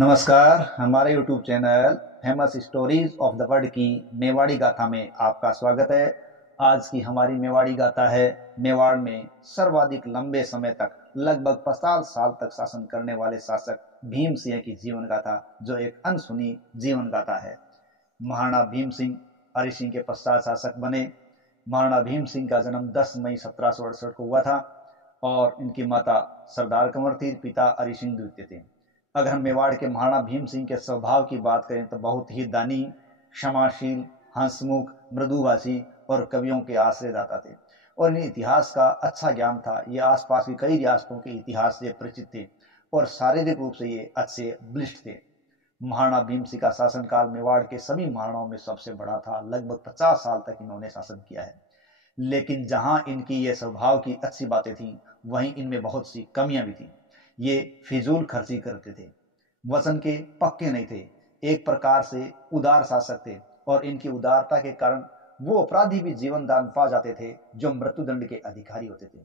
नमस्कार। हमारे YouTube channel famous stories of the world की मेवाड़ी गाथा में आपका स्वागत है। आज की हमारी मेवाड़ी गाथा है मेवाड़ में सर्वाधिक लंबे समय तक लगभग 50 साल तक शासन करने वाले शासक भीम सिंह की जीवन गाथा, जो एक अनसुनी जीवन गाथा है। महाराणा भीम सिंह हरि सिंह के पश्चात शासक बने। महाराणा भीम सिंह का जन्म 10 मई 1768 को हुआ था और इनकी माता सरदार कंवर थी, पिता हरि सिंह द्वितीय थे। अगर हम मेवाड़ के महाराणा भीम सिंह के स्वभाव की बात करें तो बहुत ही दानी, क्षमाशील, हंसमुख, मृदुभाषी और कवियों के आश्रयदाता थे और इन्हें इतिहास का अच्छा ज्ञान था। ये आसपास की कई रियासतों के इतिहास से परिचित थे और शारीरिक रूप से ये अच्छे बलिष्ठ थे। महाराणा भीम सिंह का शासनकाल मेवाड़ के सभी महाराणाओं में सबसे बड़ा था। लगभग 50 साल तक इन्होंने शासन किया है। लेकिन जहां इनकी ये स्वभाव की अच्छी बातें थीं, वहीं इनमें बहुत सी कमियां भी थीं। ये फिजूल खर्ची करते थे, वचन के पक्के नहीं थे, एक प्रकार से उदार शासक थे और इनकी उदारता के कारण वो अपराधी भी जीवन दान पा जाते थे जो मृत्युदंड के अधिकारी होते थे।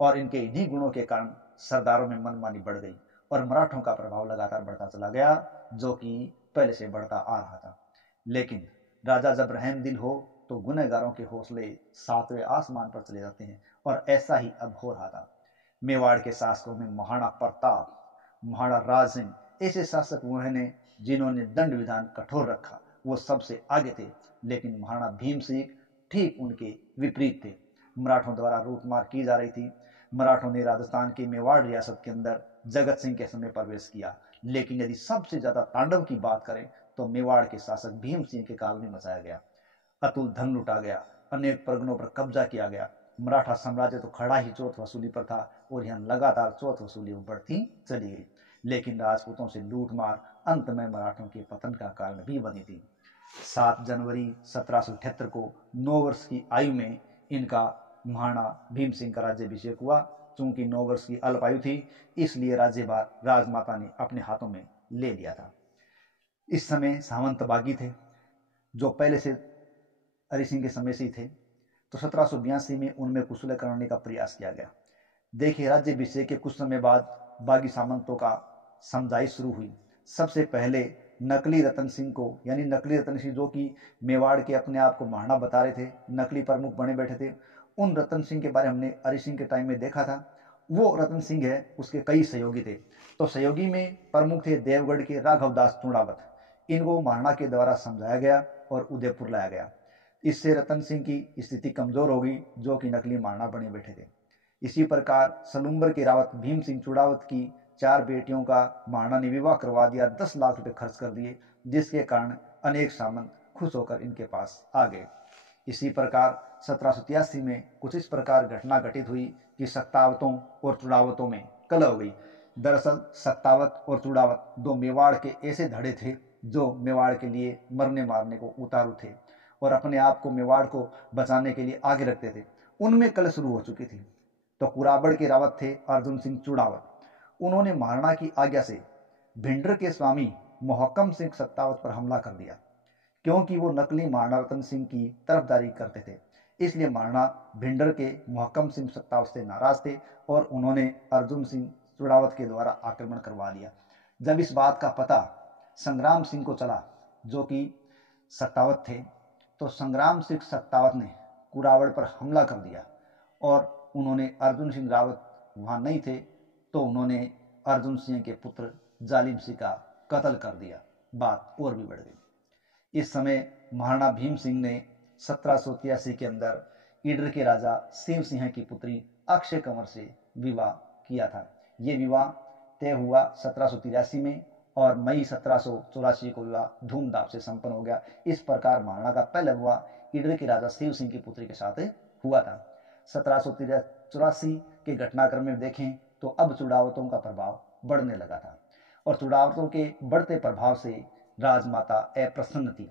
और इनके इन्हीं गुणों के कारण सरदारों में मनमानी बढ़ गई और मराठों का प्रभाव लगातार बढ़ता चला गया, जो कि पहले से बढ़ता आ रहा था। लेकिन राजा जब रहम दिल हो तो गुनहगारों के हौसले 7वें आसमान पर चले जाते हैं और ऐसा ही अब हो रहा था। मेवाड़ के शासकों में महाराणा प्रताप, महाराणा राज सिंह ऐसे शासक हुए हैं जिन्होंने दंड विधान कठोर रखा, वो सबसे आगे थे। लेकिन महाराणा भीम सिंह ठीक उनके विपरीत थे। मराठों द्वारा लूटमार की जा रही थी। मराठों ने राजस्थान की मेवाड़ रियासत के अंदर जगत सिंह के समय प्रवेश किया। लेकिन यदि सबसे ज्यादा तांडव की बात करें तो मेवाड़ के शासक भीम सिंह के काल में मचाया गया। अतुल धन लुटा गया, अनेक परगनों पर कब्जा किया गया। मराठा साम्राज्य तो खड़ा ही चौथ वसूली पर था और यहाँ लगातार चौथ वसूली बढ़ती चली गई। लेकिन राजपूतों से लूटमार अंत में मराठों के पतन का कारण भी बनी थी। 7 जनवरी 1778 को 9 वर्ष की आयु में इनका महाराणा भीम सिंह का राज्याभिषेक हुआ। चूंकि 9 वर्ष की अल्प आयु थी, इसलिए राज्यभार राजमाता ने अपने हाथों में ले लिया था। इस समय सामंत बागी थे जो पहले से हरि सिंह के समय से ही थे, तो 1782 में उनमें कुशल कराने का प्रयास किया गया। देखिए, राज्याभिषेक के कुछ समय बाद बागी सामंतों का समझाइश शुरू हुई। सबसे पहले नकली रतन सिंह को, यानी नकली रतन सिंह जो कि मेवाड़ के अपने आप को महाराणा बता रहे थे, नकली प्रमुख बने बैठे थे, उन रतन सिंह के बारे में हमने हरि सिंह के टाइम में देखा था। वो रतन सिंह है, उसके कई सहयोगी थे। तो सहयोगी में प्रमुख थे देवगढ़ के राघवदास चूड़ावत। इनको महाराणा के द्वारा समझाया गया और उदयपुर लाया गया। इससे रतन सिंह की स्थिति कमजोर हो गई, जो कि नकली महाराणा बने बैठे थे। इसी प्रकार सलूम्बर के रावत भीम सिंह चूड़ावत की 4 बेटियों का महाराणा ने विवाह करवा दिया, 10 लाख रुपए खर्च कर दिए, जिसके कारण अनेक सामंत खुश होकर इनके पास आ गए। इसी प्रकार 1783 में कुछ इस प्रकार घटना घटित हुई कि सत्तावतों और चूड़ावतों में कलह हो गई। दरअसल सत्तावत और चूड़ावत दो मेवाड़ के ऐसे धड़े थे जो मेवाड़ के लिए मरने मारने को उतारू थे और अपने आप को मेवाड़ को बचाने के लिए आगे रखते थे। उनमें कलह शुरू हो चुकी थी। तो कुराबड़ के रावत थे अर्जुन सिंह चूड़ावत। उन्होंने महाराणा की आज्ञा से भिंडर के स्वामी मोहक्कम सिंह सत्तावत पर हमला कर दिया। क्योंकि वो नकली महाराणा रतन सिंह की तरफदारी करते थे, इसलिए महाराणा भिंडर के मोहक्कम सिंह सत्तावत से नाराज थे और उन्होंने अर्जुन सिंह चूड़ावत के द्वारा आक्रमण करवा दिया। जब इस बात का पता संग्राम सिंह को चला, जो कि सत्तावत थे, तो संग्राम सिंह सत्तावत ने कुरावड़ पर हमला कर दिया और उन्होंने अर्जुन सिंह रावत वहां नहीं थे, तो उन्होंने अर्जुन सिंह के पुत्र जालिम सिंह का कत्ल कर दिया। बात और भी बढ़ गई। इस समय महाराणा भीम सिंह ने 1783 के अंदर ईडर के राजा शिव सिंह की पुत्री अक्षय कंवर से विवाह किया था। ये विवाह तय हुआ 1783 में और मई 1784 को विवाह धूमधाम से संपन्न हो गया। इस प्रकार महाराणा का पहला विवाह ईडर के राजा शिव सिंह की पुत्री के साथ हुआ था। 1784 के घटनाक्रम में देखें तो अब चूड़ावतों का प्रभाव बढ़ने लगा था और चूड़ावतों के बढ़ते प्रभाव से राजमाता अप्रसन्न थी,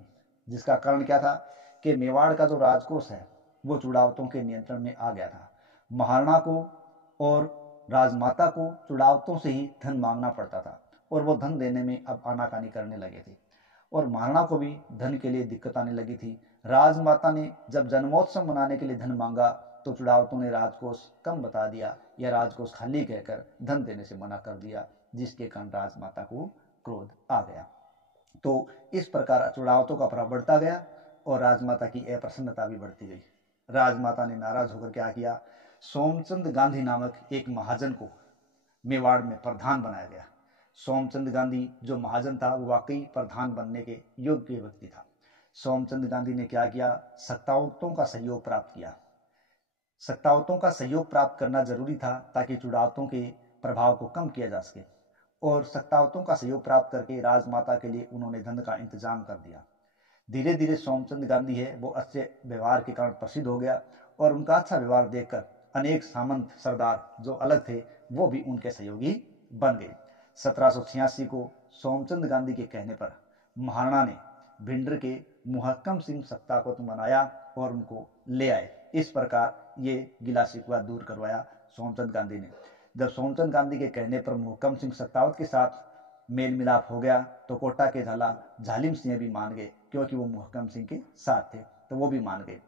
जिसका कारण क्या था कि मेवाड़ का जो राजकोष है वो चूड़ावतों के नियंत्रण में आ गया था। महाराणा को और राजमाता को चूड़ावतों से ही धन मांगना पड़ता था और वो धन देने में अब आनाकानी करने लगे थे और महाराणा को भी धन के लिए दिक्कत आने लगी थी। राजमाता ने जब जन्मोत्सव मनाने के लिए धन मांगा तो चूड़ावतों ने राजकोष कम बता दिया या राजकोष खाली कहकर धन देने से मना कर दिया, जिसके कारण राजमाता को क्रोध आ गया। तो इस प्रकार चुड़ावतों का प्रभाव बढ़ता गया और राजमाता की अप्रसन्नता भी बढ़ती गई। राजमाता ने नाराज होकर क्या किया, सोमचंद गांधी नामक एक महाजन को मेवाड़ में प्रधान बनाया गया। सोमचंद गांधी जो महाजन था वो वाकई प्रधान बनने के योग्य व्यक्ति था। सोमचंद गांधी ने क्या किया, सत्तावतों का सहयोग प्राप्त किया। सत्तावतों का सहयोग प्राप्त करना जरूरी था ताकि चुड़ावतों के प्रभाव को कम किया जा सके, और सत्तावतों का सहयोग प्राप्त करके राजमाता के लिए उन्होंने धन का इंतजाम कर दिया। धीरे धीरे सोमचंद गांधी है वो अच्छे व्यवहार के कारण प्रसिद्ध हो गया, और उनका अच्छा व्यवहार देखकर अनेक सामंत सरदार जो अलग थे वो भी उनके सहयोगी बन गए। 1786 को सोमचंद गांधी के कहने पर महाराणा ने भिंडर के मुहक्कम सिंह सत्ता को मनाया और उनको ले आए। इस प्रकार ये गिला शिकवा दूर करवाया सोमचंद गांधी ने। जब सोमचंद गांधी के कहने पर मुहक्कम सिंह सत्तावत के साथ मेल मिलाप हो गया तो कोटा के झाला झालिम सिंह भी मान गए, क्योंकि वो मुहक्कम सिंह के साथ थे तो वो भी मान गए।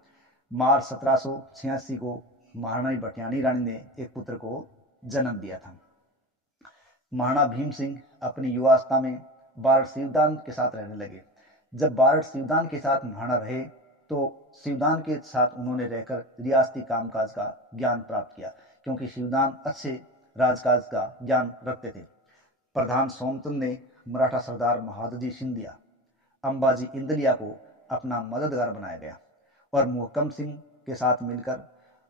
मार्च 1786 को महारानी भटियानी रानी ने एक पुत्र को जन्म दिया था। महाराणा भीम सिंह अपनी युवावस्था में बारठ शिवदान के साथ रहने लगे। जब बारठ शिवदान के साथ महाराणा रहे तो शिवदान के साथ उन्होंने रहकर रियासती कामकाज का ज्ञान प्राप्त किया, क्योंकि शिवदान अच्छे राजकाज का ज्ञान रखते थे। प्रधान सोमचंद ने मराठा सरदार महादजी सिंधिया अंबाजी इंदलिया को अपना मददगार बनाया गया, और मुहक्कम सिंह के साथ मिलकर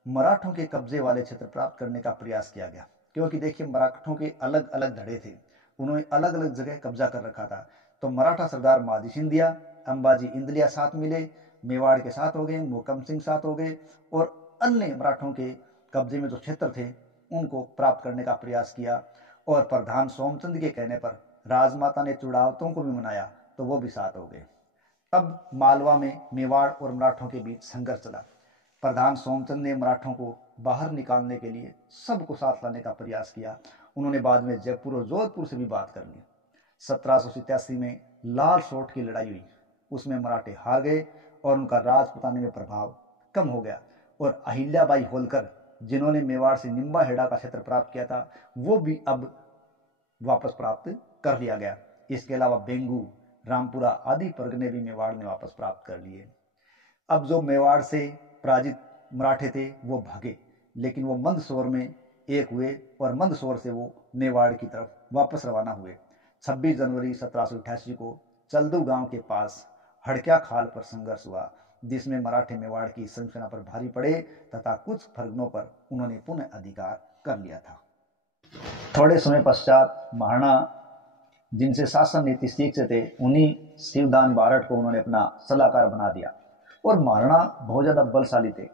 मराठों के कब्जे वाले क्षेत्र प्राप्त करने का प्रयास किया गया। क्योंकि देखिए मराठों के अलग अलग धड़े थे, उन्होंने अलग अलग जगह कब्जा कर रखा था। तो मराठा सरदार महादजी सिंधिया अंबाजी इंदलिया साथ मिले, मेवाड़ के साथ हो गए, मुहक्कम सिंह साथ हो गए, और अन्य मराठों के कब्जे में जो क्षेत्र थे उनको प्राप्त करने का प्रयास किया। और प्रधान सोमचंद के कहने पर राजमाता ने चुड़ावतों को भी मनाया तो वो भी साथ हो गए। तब मालवा में मेवाड़ और मराठों के बीच संघर्ष चला। प्रधान सोमचंद ने मराठों को बाहर निकालने के लिए सबको साथ लाने का प्रयास किया। उन्होंने बाद में जयपुर और जोधपुर से भी बात कर ली। 1787 में लाल सोट की लड़ाई हुई, उसमें मराठे हार गए और उनका राजपुताने में प्रभाव कम हो गया, और अहिल्याबाई होलकर जिन्होंने मेवाड़ से निम्बा हेड़ा का क्षेत्र प्राप्त किया था वो भी अब वापस प्राप्त कर लिया गया। इसके अलावा बेंगू, रामपुरा आदि परगने भी मेवाड़ ने वापस प्राप्त कर लिए। अब जो मेवाड़ से पराजित मराठे थे वो भागे, लेकिन वो मंदसौर में एक हुए और मंदसौर से वो मेवाड़ की तरफ वापस रवाना हुए। 26 जनवरी 1788 को चलदू गांव के पास हड़क्या खाल पर संघर्ष हुआ, जिसमें मराठे मेवाड़ की संरचना पर भारी पड़े तथा कुछ फर्गनों पर उन्होंने पुनः अधिकार कर लिया था। थोड़े समय पश्चात महाराणा जिनसे शासन नीति सीखते थे उन्हीं शिवदान बारठ को उन्होंने अपना सलाहकार बना दिया, और महाराणा बहुत ज्यादा बलशाली थे,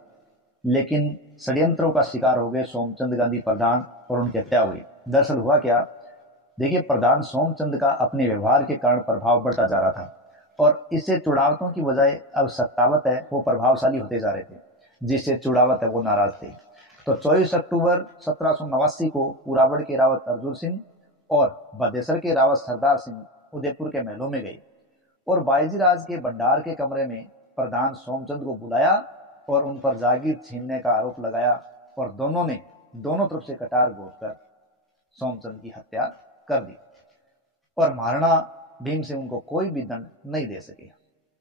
लेकिन षड्यंत्रों का शिकार हो गए सोमचंद गांधी प्रधान और उनकी हत्या हुई। दरअसल हुआ क्या, देखिए प्रधान सोमचंद का अपने व्यवहार के कारण प्रभाव बढ़ता जा रहा था, और इससे चुड़ावतों की बजाय अब सत्तावत है वो प्रभावशाली होते जा रहे थे, जिससे चुड़ावत है वो नाराज थे। तो 24 अक्टूबर 1789 को पुरावड़ के रावत अर्जुन सिंह और बदेसर के रावत सरदार सिंह उदयपुर के महलों में गए और बाईजीराज के भंडार के कमरे में प्रधान सोमचंद को बुलाया और उन पर जागीर छीनने का आरोप लगाया, और दोनों ने दोनों तरफ से कटार घोंपकर सोमचंद की हत्या कर दी, और महाराणा भीम से उनको कोई भी दंड नहीं दे सके।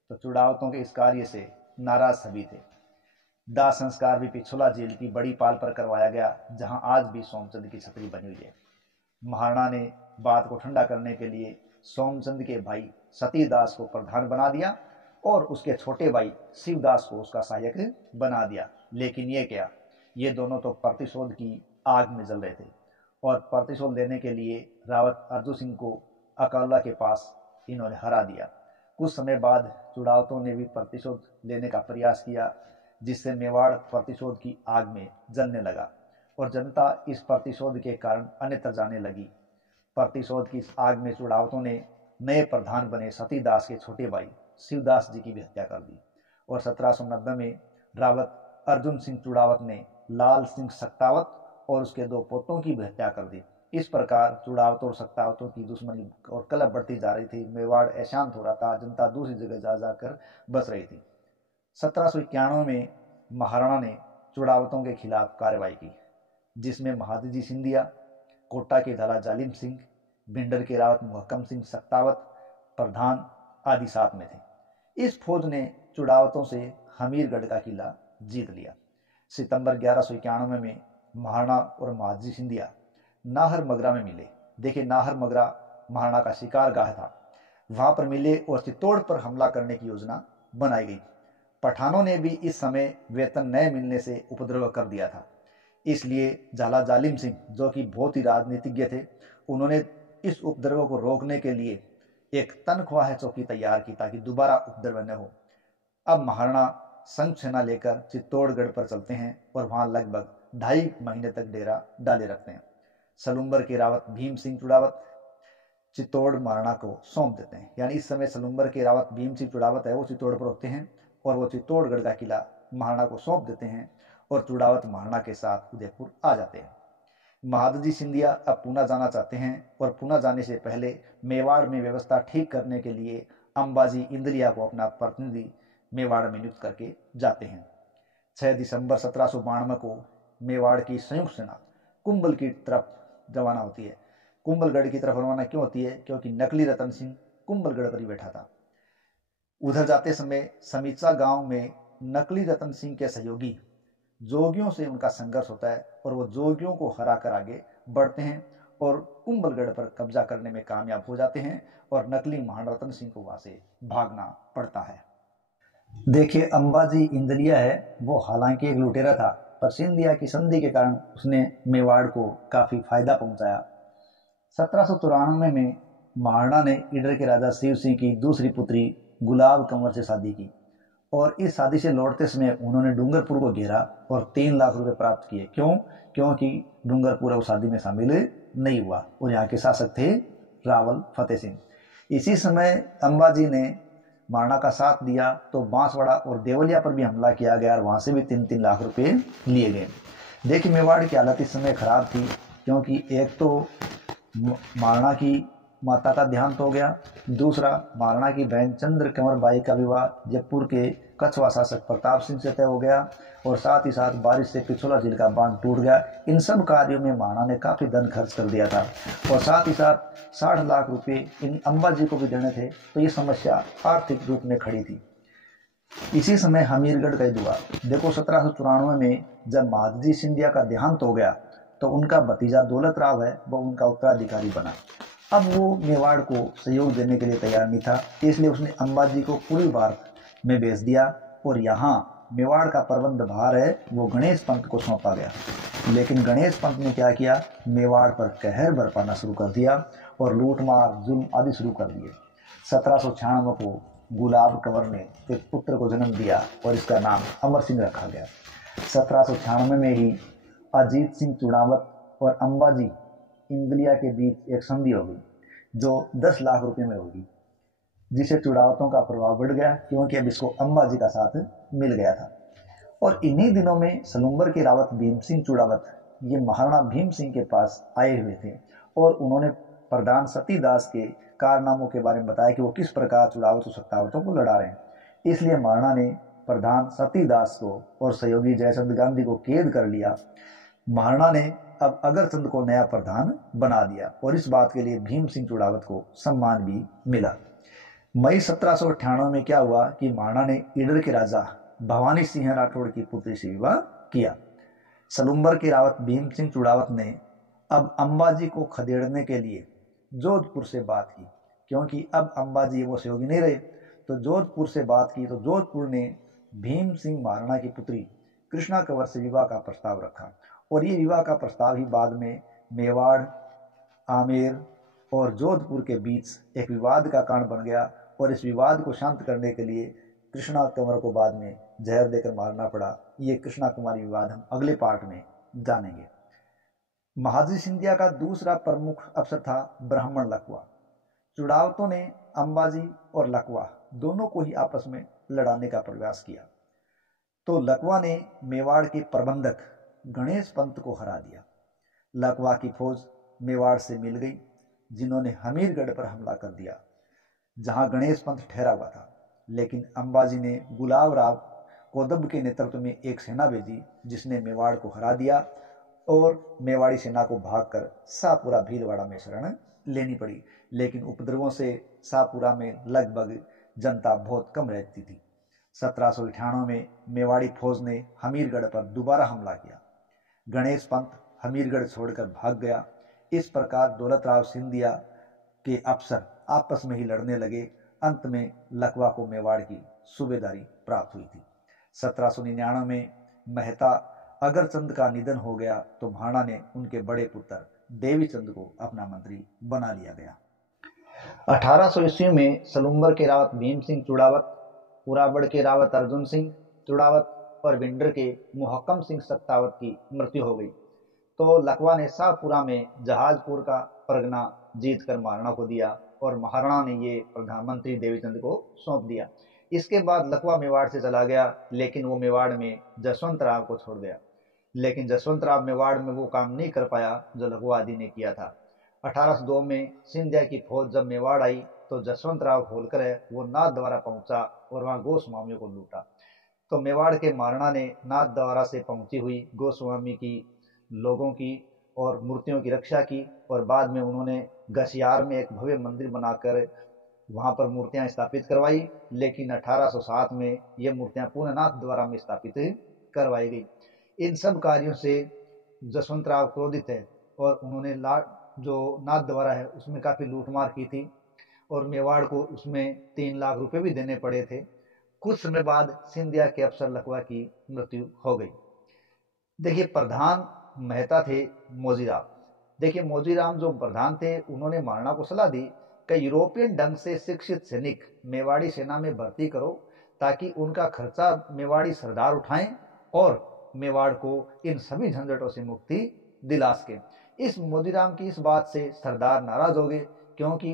तो चुड़ावतों के इस कार्य से नाराज सभी थे। दाह संस्कार भी पिछोला जेल की बड़ी पाल पर करवाया गया, जहां आज भी सोमचंद की छतरी बनी हुई है। महाराणा ने बात को ठंडा करने के लिए सोमचंद के भाई सतीदास को प्रधान बना दिया और उसके छोटे भाई शिवदास को उसका सहायक बना दिया। लेकिन ये क्या, ये दोनों तो प्रतिशोध की आग में जल रहे थे, और प्रतिशोध लेने के लिए रावत अर्जुन सिंह को अकाला के पास इन्होंने हरा दिया। कुछ समय बाद चुड़ावतों ने भी प्रतिशोध लेने का प्रयास किया, जिससे मेवाड़ प्रतिशोध की आग में जलने लगा और जनता इस प्रतिशोध के कारण अन्यत्र जाने लगी। प्रतिशोध की इस आग में चुड़ावतों ने नए प्रधान बने सतीदास के छोटे भाई शिवदास जी की भी हत्या कर दी, और 1790 में रावत अर्जुन सिंह चुड़ावत ने लाल सिंह सत्तावत और उसके दो पोतों की भी हत्या कर दी। इस प्रकार चुड़ावतों और सत्तावतों की दुश्मनी और कलह बढ़ती जा रही थी। मेवाड़ अशांत हो रहा था, जनता दूसरी जगह जा जाकर बस रही थी। 1791 में महाराणा ने चुड़ावतों के खिलाफ कार्रवाई की, जिसमें महादजी सिंधिया, कोटा के झाला जालिम सिंह, भिंडर के रावत मुहक्कम सिंह सक्तावत प्रधान आदि साथ में थे। इस फौज ने चुड़ावतों से हमीरगढ़ का किला जीत लिया। सितंबर 1191 में महाराणा और महादजी सिंधिया नाहर मगरा में मिले। देखिए, नाहर मगरा महाराणा का शिकार गाह था, वहां पर मिले और चित्तौड़ पर हमला करने की योजना बनाई गई। पठानों ने भी इस समय वेतन नए मिलने से उपद्रव कर दिया था, इसलिए झाला जालिम सिंह, जो कि बहुत ही राजनीतिज्ञ थे, उन्होंने इस उपद्रव को रोकने के लिए एक तनख्वाह चौकी तैयार की ताकि दोबारा उपद्रव न हो। अब महाराणा संघ सेना लेकर चित्तौड़गढ़ पर चलते हैं और वहां लगभग 2.5 महीने तक डेरा डाले रखते हैं। सलुम्बर के रावत भीम सिंह चुड़ावत चित्तौड़ महाराणा को सौंप देते हैं। यानी इस समय सलुम्बर के रावत भीम सिंह चुड़ावत है, वो चित्तौड़ पर होते हैं और वो चित्तौड़गढ़ का किला महाराणा को सौंप देते हैं और चुड़ावत महाराणा के साथ उदयपुर आ जाते हैं। महादजी सिंधिया अब पूना जाना चाहते हैं और पूना जाने से पहले मेवाड़ में व्यवस्था ठीक करने के लिए अंबाजी इंद्रिया को अपना प्रतिनिधि मेवाड़ में नियुक्त करके जाते हैं। 6 दिसंबर 1792 को मेवाड़ की संयुक्त सेना कुंभल की तरफ रवाना होती है। कुंभलगढ़ की तरफ रवाना क्यों होती है? क्योंकि नकली रतन सिंह कुंभलगढ़ पर ही बैठा था। उधर जाते समय समीचा गांव में नकली रतन सिंह के सहयोगी जोगियों से उनका संघर्ष होता है और वो जोगियों को हरा कर आगे बढ़ते हैं और कुंभलगढ़ पर कब्जा करने में कामयाब हो जाते हैं और नकली महाराणा रतन सिंह को वहां से भागना पड़ता है। देखिए, अंबाजी इंदलिया है, वो हालांकि एक लुटेरा था, पर सिंधिया की संधि के कारण उसने मेवाड़ को काफी फायदा पहुंचाया। 1794 में महाराणा ने ईडर के राजा शिव सिंह की दूसरी पुत्री गुलाब कंवर से शादी की और इस शादी से लौटते समय उन्होंने डूंगरपुर को घेरा और 3 लाख रुपए प्राप्त किए। क्यों? क्योंकि डूंगरपुर उस शादी में शामिल नहीं हुआ और यहाँ के शासक थे रावल फतेह सिंह। इसी समय अंबाजी ने महाराणा का साथ दिया तो बांसवाड़ा और देवलिया पर भी हमला किया गया और वहां से भी 3-3 लाख रुपए लिए गए। देखिए, मेवाड़ की हालत इस समय खराब थी क्योंकि एक तो महाराणा की माता का देहांत हो गया, दूसरा महाराणा की बहन चंद्र कंवर बाई का विवाह जयपुर के कछवा शासक प्रताप सिंह से तय हो गया और साथ ही साथ बारिश से पिछोला झील का बांध टूट गया। इन सब कार्यों में महाराणा ने काफी धन खर्च कर दिया था और साथ ही साथ 60 लाख रुपए इन अंबाजी को भी देने थे, तो ये समस्या आर्थिक रूप में खड़ी थी। इसी समय हमीरगढ़ का युद्ध हुआ। देखो, 1794 में जब महादजी सिंधिया का देहांत हो गया तो उनका भतीजा दौलत राव है, वो उनका उत्तराधिकारी बना। अब वो मेवाड़ को सहयोग देने के लिए तैयार नहीं था, इसलिए उसने अंबाजी को पूर्वी भारत में भेज दिया और यहाँ मेवाड़ का प्रबंध भार है वो गणेश पंत को सौंपा गया। लेकिन गणेश पंत ने क्या किया? मेवाड़ पर कहर बरपाना शुरू कर दिया और लूटमार जुल्म आदि शुरू कर दिए। 1796 को गुलाब कंवर ने एक पुत्र को जन्म दिया और इसका नाम अमर सिंह रखा गया। 1796 में ही अजीत सिंह चुड़ावत और अंबाजी इंदलिया के बीच एक संधि हो गई जो 10 लाख रुपए में होगी, जिसे चुड़ावतों का प्रभाव बढ़ गया क्योंकि अब इसको अंबाजी का साथ मिल गया था। और इन्हीं दिनों में सलुम्बर के रावत भीम सिंह चुड़ावत ये महाराणा भीम सिंह के पास आए हुए थे और उन्होंने प्रधान सतीदास के कारनामों के बारे में बताया कि वो किस प्रकार चुड़ावत सत्तावतों को लड़ा रहे हैं। इसलिए महाराणा ने प्रधान सतीदास को और सहयोगी जयचंद गांधी को कैद कर लिया। महाराणा ने अब अगरचंद को नया प्रधान बना दिया और इस बात के लिए भीम सिंह चुड़ावत को सम्मान भी मिला। मई 1798 में क्या हुआ कि महाराणा ने ईडर के राजा भवानी सिंह राठौड़ की पुत्री से विवाह किया। सलुम्बर के रावत भीम सिंह चुड़ावत ने अब अंबाजी को खदेड़ने के लिए जोधपुर से बात की, क्योंकि अब अंबाजी वो सहयोगी नहीं रहे, तो जोधपुर से बात की। तो जोधपुर ने भीम सिंह महाराणा की पुत्री कृष्णा कंवर से विवाह का प्रस्ताव रखा और ये विवाह का प्रस्ताव ही बाद में मेवाड़, आमेर और जोधपुर के बीच एक विवाद का कारण बन गया और इस विवाद को शांत करने के लिए कृष्णा कंवर को बाद में जहर देकर मारना पड़ा। ये कृष्णा कुमारी विवाद हम अगले पार्ट में जानेंगे। महादजी सिंधिया का दूसरा प्रमुख अफसर था ब्राह्मण लकवा। चुड़ावतों ने अंबाजी और लकवा दोनों को ही आपस में लड़ाने का प्रयास किया, तो लकवा ने मेवाड़ के प्रबंधक गणेश पंत को हरा दिया। लकवा की फौज मेवाड़ से मिल गई, जिन्होंने हमीरगढ़ पर हमला कर दिया जहां गणेश पंत ठहरा हुआ था। लेकिन अंबाजी ने गुलाब राव कोदब के नेतृत्व में एक सेना भेजी जिसने मेवाड़ को हरा दिया और मेवाड़ी सेना को भागकर शाहपुरा भीलवाड़ा में शरण लेनी पड़ी, लेकिन उपद्रवों से शाहपुरा में लगभग जनता बहुत कम रहती थी। 1798 में मेवाड़ी फौज ने हमीरगढ़ पर दोबारा हमला किया। गणेश पंत हमीरगढ़ छोड़कर भाग गया। इस प्रकार दौलत राव सिंधिया के अफसर आपस में ही लड़ने लगे। अंत में लखवा को मेवाड़ की सूबेदारी प्राप्त हुई थी। 1799 में मेहता अगरचंद का निधन हो गया तो महाराणा ने उनके बड़े पुत्र देवीचंद को अपना मंत्री बना लिया गया। 1800 ईस्वी में सलुम्बर के रावत भीम सिंह चुड़ावत, पुराबड़ के रावत अर्जुन सिंह चुड़ावत और विंडर के मुहक्कम सिंह सत्तावत की मृत्यु हो गई तो लखवा ने शाहपुरा में जहाजपुर का परगना जीतकर महाराणा को दिया और महाराणा ने ये प्रधानमंत्री देवीचंद को सौंप दिया। इसके बाद लखवा मेवाड़ से चला गया, लेकिन वो मेवाड़ में जसवंत राव को छोड़ गया। लेकिन जसवंत राव मेवाड़ में वो काम नहीं कर पाया जो लखवा आदि ने किया था। 1802 में सिंधिया की फौज जब मेवाड़ आई तो जसवंत राव होलकर वो नाथ द्वारा पहुंचा और वहां गोस्वामियों को लूटा। तो मेवाड़ के महाराणा ने नाथ द्वारा से पहुंची हुई गोस्वामी की, लोगों की और मूर्तियों की रक्षा की और बाद में उन्होंने गसियार में एक भव्य मंदिर बनाकर वहां पर मूर्तियां स्थापित करवाई। लेकिन 1807 में ये मूर्तियां पूर्ण नाथ द्वारा में स्थापित करवाई गई। इन सब कार्यों से जसवंत राव क्रोधित है और उन्होंने जो नाथ द्वारा है उसमें काफी लूटमार की थी और मेवाड़ को उसमें 3 लाख रुपए भी देने पड़े थे। कुछ समय बाद सिंधिया के अफसर लखवा की मृत्यु हो गई। देखिए, प्रधान मेहता थे मौजीराव। देखिए, मौजीराव जो प्रधान थे उन्होंने महाराणा को सलाह दी कि यूरोपियन ढंग से शिक्षित सैनिक मेवाड़ी सेना में भर्ती करो ताकि उनका खर्चा मेवाड़ी सरदार उठाएं और मेवाड़ को इन सभी झंझटों से मुक्ति दिला सके। इस मौजीराव की इस बात से सरदार नाराज हो गए क्योंकि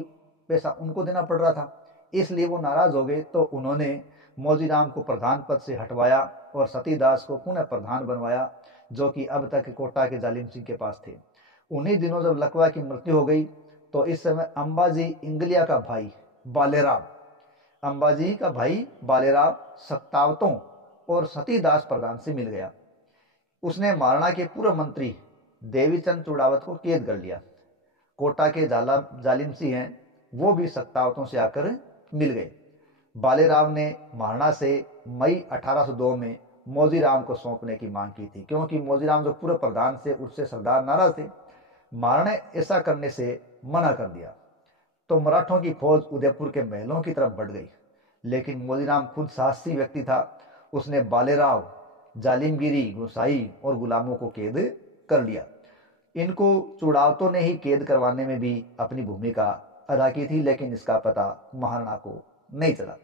पैसा उनको देना पड़ रहा था, इसलिए वो नाराज हो गए। तो उन्होंने मौजीराव को प्रधान पद से हटवाया और सतीदास को पुनः प्रधान बनवाया, जो कि अब तक कोटा के जालिम सिंह के पास थे। उन्हीं दिनों जब लखवा की मृत्यु हो गई तो इस समय अंबाजी इंगलिया का भाई बालेराव, अंबाजी का भाई बालेराव सत्तावतों और सतीदास प्रधान से मिल गया। उसने महाराणा के पूर्व मंत्री देवीचंद चुड़ावत को कैद कर लिया। कोटा के जालिम सिंह हैं, वो भी सत्तावतों से आकर मिल गए। बालेराव ने महाराणा से मई 1802 में मौजीराव को सौंपने की मांग की थी, क्योंकि मौजीराव जो पूर्व प्रधान से उससे सरदार नाराज थे। महाराणा ने ऐसा करने से मना कर दिया तो मराठों की फौज उदयपुर के महलों की तरफ बढ़ गई। लेकिन मौजीराव खुद साहसी व्यक्ति था, उसने बालेराव, जालिमगिरी, गुसाई और गुलामों को कैद कर लिया। इनको चुड़ावतों ने ही कैद करवाने में भी अपनी भूमिका अदा की थी, लेकिन इसका पता महाराणा को नहीं चला।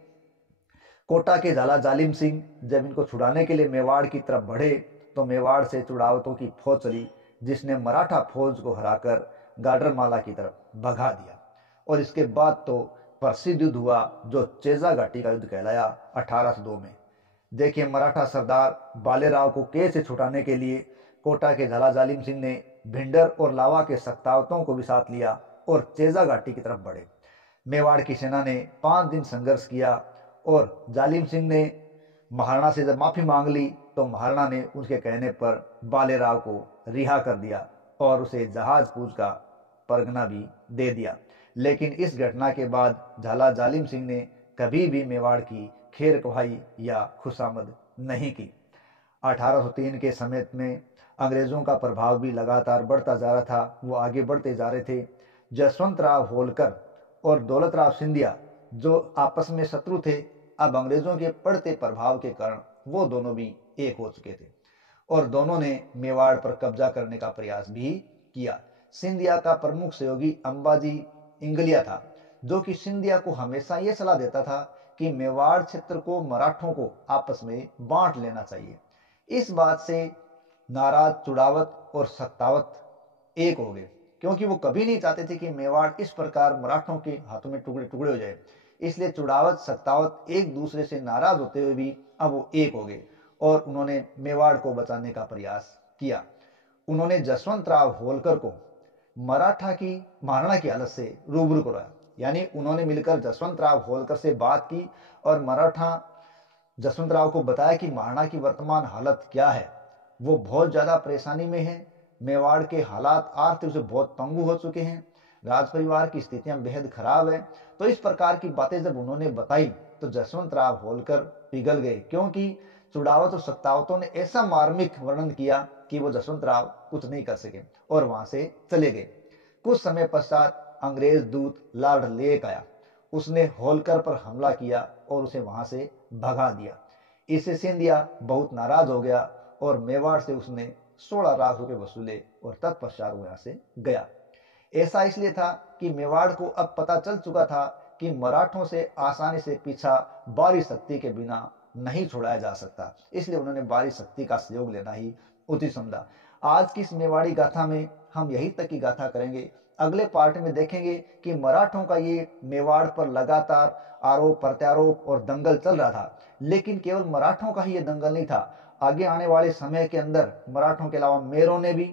कोटा के झाला जालिम सिंह जब इनको छुड़ाने के लिए मेवाड़ की तरफ बढ़े तो मेवाड़ से चुड़ावतों की फौज चली, जिसने मराठा फौज को हराकर गाडरमाला की तरफ भगा दिया। और इसके बाद तो प्रसिद्ध युद्ध हुआ जो चेजा घाटी का युद्ध कहलाया 1802 में। देखिए, मराठा सरदार बालेराव को कैद से छुड़ाने के लिए कोटा के झाला जालिम सिंह ने भिंडर और लावा के सत्तावतों को भी साथ लिया और चेजा घाटी की तरफ बढ़े। मेवाड़ की सेना ने 5 दिन संघर्ष किया और जालिम सिंह ने महाराणा से जब माफी मांग ली तो महाराणा ने उसके कहने पर बालेराव को रिहा कर दिया और उसे जहाजपूज का परगना भी दे दिया। लेकिन इस घटना के बाद झाला जालिम सिंह ने कभी भी मेवाड़ की खैर ख्वाही या खुशामद नहीं की। 1803 के समय में अंग्रेजों का प्रभाव भी लगातार बढ़ता जा रहा था, वो आगे बढ़ते जा रहे थे। जसवंत राव होलकर और दौलत राव सिंधिया जो आपस में शत्रु थे, अब अंग्रेजों के बढ़ते प्रभाव के कारण वो दोनों भी एक हो चुके थे और दोनों ने मेवाड़ पर कब्जा करने का प्रयास भी किया। सिंधिया का प्रमुख सहयोगी अंबाजी इंगलिया था, जो कि सिंधिया को हमेशा ये सलाह देता था कि मेवाड़ क्षेत्र को मराठों को आपस में बांट लेना चाहिए। इस बात से नाराज चुड़ावत और सत्तावत एक हो गए, क्योंकि वो कभी नहीं चाहते थे कि मेवाड़ इस प्रकार मराठों के हाथों में टुकड़े टुकड़े हो जाए। इसलिए चुड़ावत सत्तावत एक दूसरे से नाराज होते हुए भी अब वो एक हो गए और उन्होंने मेवाड़ को बचाने का प्रयास किया। उन्होंने जसवंत राव होलकर को महाराणा की हालत से रूबरू कराया, यानी उन्होंने मिलकर जसवंत राव होलकर से बात की और मराठा जसवंत राव को बताया कि महाराणा की वर्तमान हालत क्या है, वो बहुत ज्यादा परेशानी में है, मेवाड़ के हालात आर्थिक से बहुत पंगु हो चुके हैं, राज परिवार की स्थितियां बेहद खराब है। तो इस प्रकार की बातें जब उन्होंने बताई तो जसवंत राव होलकर पिघल गए, क्योंकि चुड़ावत और सत्तावतों ने ऐसा मार्मिक वर्णन किया कि वो जसवंत राव कुछ नहीं कर सके और वहां से चले गए। कुछ समय पश्चात अंग्रेज दूत लॉर्ड लेक आया। उसने होलकर पर हमला किया और उसे वहां से भगा दिया। इससे सिंधिया बहुत नाराज हो गया और मेवाड़ से उसने 16 लाख रुपए वसूले और तत्पश्चात वहां से गया। ऐसा इसलिए था कि मेवाड़ को अब पता चल चुका था कि मराठों से आसानी से पीछा बारी शक्ति के बिना नहीं छुड़ाया जा सकता, इसलिए उन्होंने बारी शक्ति का सहयोग लेना ही उचित समझा। आज की इस मेवाड़ी गाथा में हम यही तक की गाथा करेंगे। अगले पार्ट में देखेंगे कि मराठों का ये मेवाड़ पर लगातार आरोप प्रत्यारोप और दंगल चल रहा था, लेकिन केवल मराठों का ही ये दंगल नहीं था। आगे आने वाले समय के अंदर मराठों के अलावा मेरों ने भी,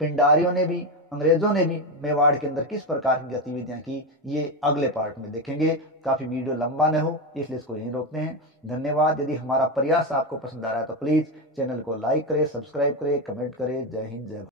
पिंडारियों ने भी, अंग्रेजों ने भी मेवाड़ के अंदर किस प्रकार की गतिविधियां की, ये अगले पार्ट में देखेंगे। काफी वीडियो लंबा न हो इसलिए इसको यहीं रोकते हैं। धन्यवाद। यदि हमारा प्रयास आपको पसंद आ रहा है तो प्लीज चैनल को लाइक करें, सब्सक्राइब करें, कमेंट करें। जय हिंद, जय भारत।